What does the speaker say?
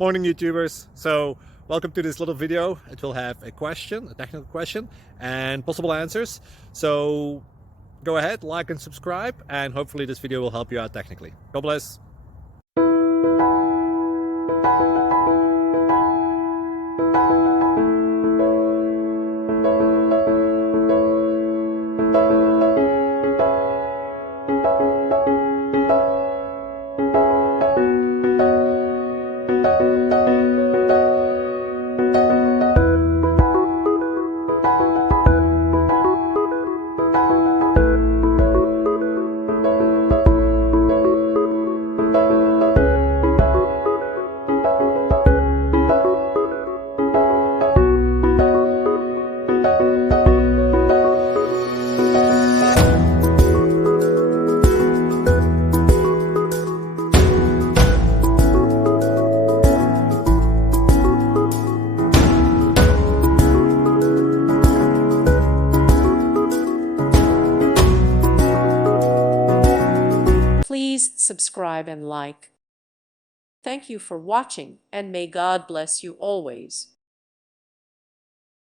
Morning YouTubers. So welcome to this little video. It will have a question, a technical question, and possible answers. So go ahead, like and subscribe, and hopefully this video will help you out technically. God bless. Please subscribe and like. Thank you for watching, and may God bless you always.